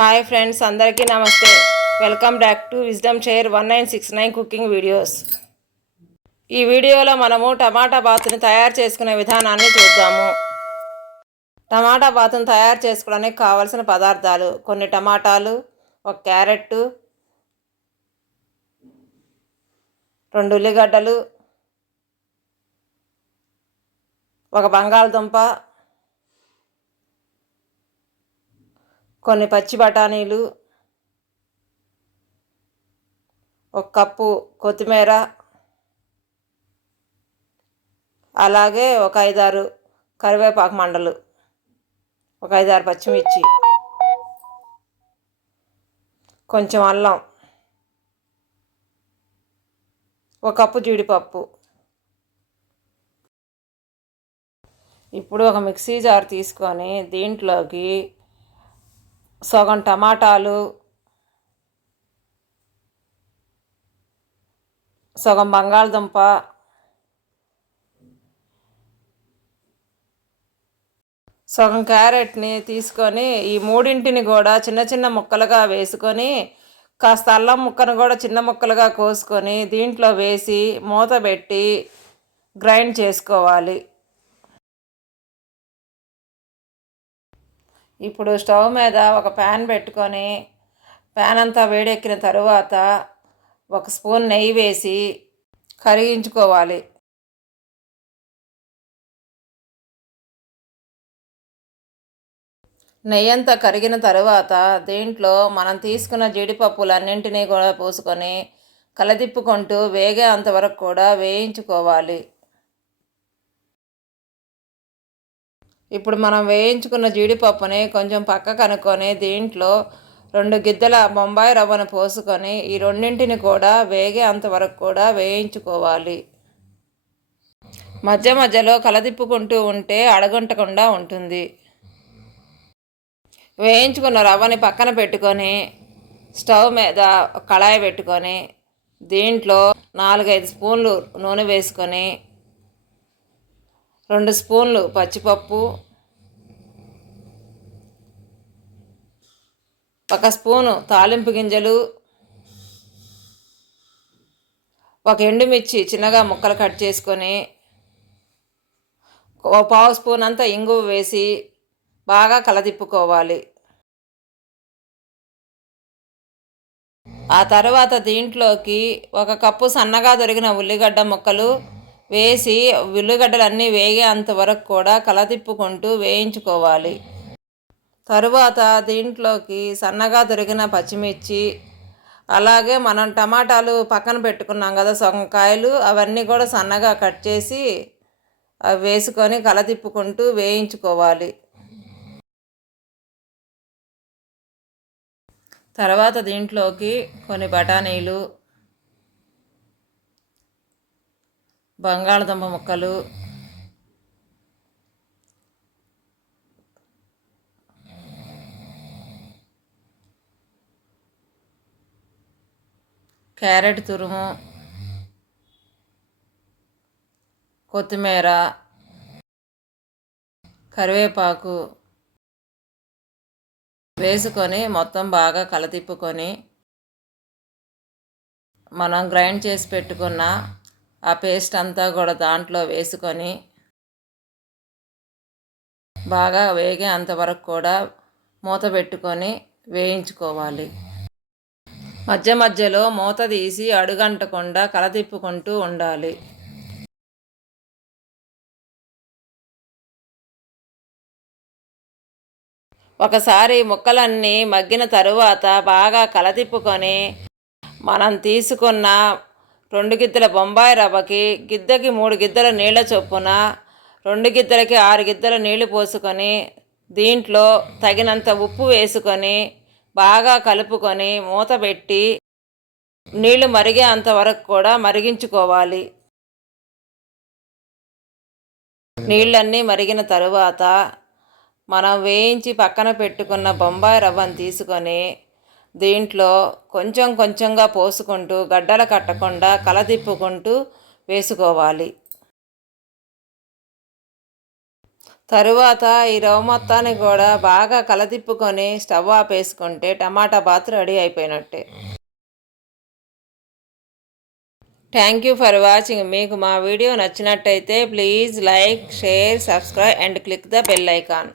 Hi friends, అందరికీ నమస్తే. Welcome back to wisdom share 1969 cooking videos. ఈ వీడియోలో మనము టమాటా బాతుని తయారు చేసుకునే విధానాన్ని చూద్దాము. టమాటా బాతుని తయారు చేసుకోవడానికి కావలసిన పదార్థాలు: కొన్ని టమాటాలు, ఒక క్యారెట్, 2 ఉల్లిగడ్డలు, ఒక బంగాళదుంప, కొన్ని పచ్చి బఠానీలు, 1 కప్పు కొత్తిమీర, అలాగే ఒక 5-6 కరివేపాకు మండలు, ఒక 5-6 పచ్చిమిర్చి, కొంచెం అల్లం, 1 కప్పు జీడిపప్పు. ఇప్పుడు ఒక మిక్సీ జార్ తీసుకొని దీంట్లోకి సగం టమాటాలు, సగం బంగాళదుంప, సగం క్యారెట్ని తీసుకొని ఈ మూడింటిని కూడా చిన్న చిన్న ముక్కలుగా వేసుకొని కాస్త అల్లం ముక్కను కూడా చిన్న ముక్కలుగా కోసుకొని దీంట్లో వేసి మూత పెట్టి గ్రైండ్ చేసుకోవాలి. ఇప్పుడు స్టవ్ మీద ఒక ప్యాన్ పెట్టుకొని ప్యాన్ అంతా వేడెక్కిన తరువాత 1 స్పూన్ నెయ్యి వేసి కరిగించుకోవాలి. నెయ్యి అంతా కరిగిన తరువాత దీంట్లో మనం తీసుకున్న జీడిపప్పులన్నింటినీ కూడా పోసుకొని కలదిప్పుకుంటూ వేగే అంతవరకు కూడా వేయించుకోవాలి. ఇప్పుడు మనం వేయించుకున్న జీడిపప్పుని కొంచెం పక్కకు అనుకొని దీంట్లో 2 గిద్దల బొంబాయి రవ్వను పోసుకొని ఈ రెండింటిని కూడా వేగే అంతవరకు కూడా వేయించుకోవాలి. మధ్య మధ్యలో కలదిప్పుకుంటూ ఉంటే అడగంటకుండా ఉంటుంది. వేయించుకున్న రవ్వని పక్కన పెట్టుకొని స్టవ్ మీద కళాయి పెట్టుకొని దీంట్లో 4-5 స్పూన్లు నూనె వేసుకొని 2 స్పూన్లు పచ్చిపప్పు, 1 స్పూను తాలింపు గింజలు, 1 ఎండుమిర్చి చిన్నగా ముక్కలు కట్ చేసుకొని 1/2 స్పూన్ అంతా ఇంగువ వేసి బాగా కలదిప్పుకోవాలి. ఆ తర్వాత దీంట్లోకి 1 కప్పు సన్నగా దొరికిన ఉల్లిగడ్డ ముక్కలు వేసి ఉల్లిగడ్డలన్నీ వేగే అంతవరకు కూడా కలదిప్పుకుంటూ వేయించుకోవాలి. తరువాత దీంట్లోకి సన్నగా దొరికిన పచ్చిమిర్చి, అలాగే మనం టమాటాలు పక్కన పెట్టుకున్నాం కదా సగం కాయలు, అవన్నీ కూడా సన్నగా కట్ చేసి అవి వేసుకొని కలదిప్పుకుంటూ వేయించుకోవాలి. తర్వాత దీంట్లోకి కొన్ని బఠానీలు, బంగాళదుంప ముక్కలు, క్యారెట్ తురుము, కొత్తిమీర, కరివేపాకు వేసుకొని మొత్తం బాగా కలతిప్పుకొని మనం గ్రైండ్ చేసి పెట్టుకున్న ఆ పేస్ట్ అంతా కూడా దాంట్లో వేసుకొని బాగా వేగే అంతవరకు కూడా మూత పెట్టుకొని వేయించుకోవాలి. మధ్య మధ్యలో మూత తీసి అడుగంటకుండా కలతిప్పుకుంటూ ఉండాలి. ఒకసారి ముక్కలన్నీ మగ్గిన తరువాత బాగా కలతిప్పుకొని మనం తీసుకున్న 2 గిద్దల బొంబాయి రవ్వకి గిద్దకి 3 గిద్దల నీళ్ళ చొప్పున 2 గిద్దలకి 6 గిద్దల నీళ్లు పోసుకొని దీంట్లో తగినంత ఉప్పు వేసుకొని బాగా కలుపుకొని మూత పెట్టి నీళ్లు మరిగే అంతవరకు కూడా మరిగించుకోవాలి. నీళ్ళన్నీ మరిగిన తరువాత మనం వేయించి పక్కన పెట్టుకున్న బొంబాయి రవ్వను తీసుకొని దీంట్లో కొంచెం కొంచెంగా పోసుకుంటూ గడ్డలు కట్టకుండా కలదిప్పుకుంటూ వేసుకోవాలి. తరువాత ఈ రవ్వ మొత్తాన్ని కూడా బాగా కలతిప్పుకొని స్టవ్ ఆపేసుకుంటే టమాటా బాత్ రెడీ అయిపోయినట్టే. Thank you for watching. మీకు మా వీడియో నచ్చినట్టయితే please like, share, subscribe and click the bell icon.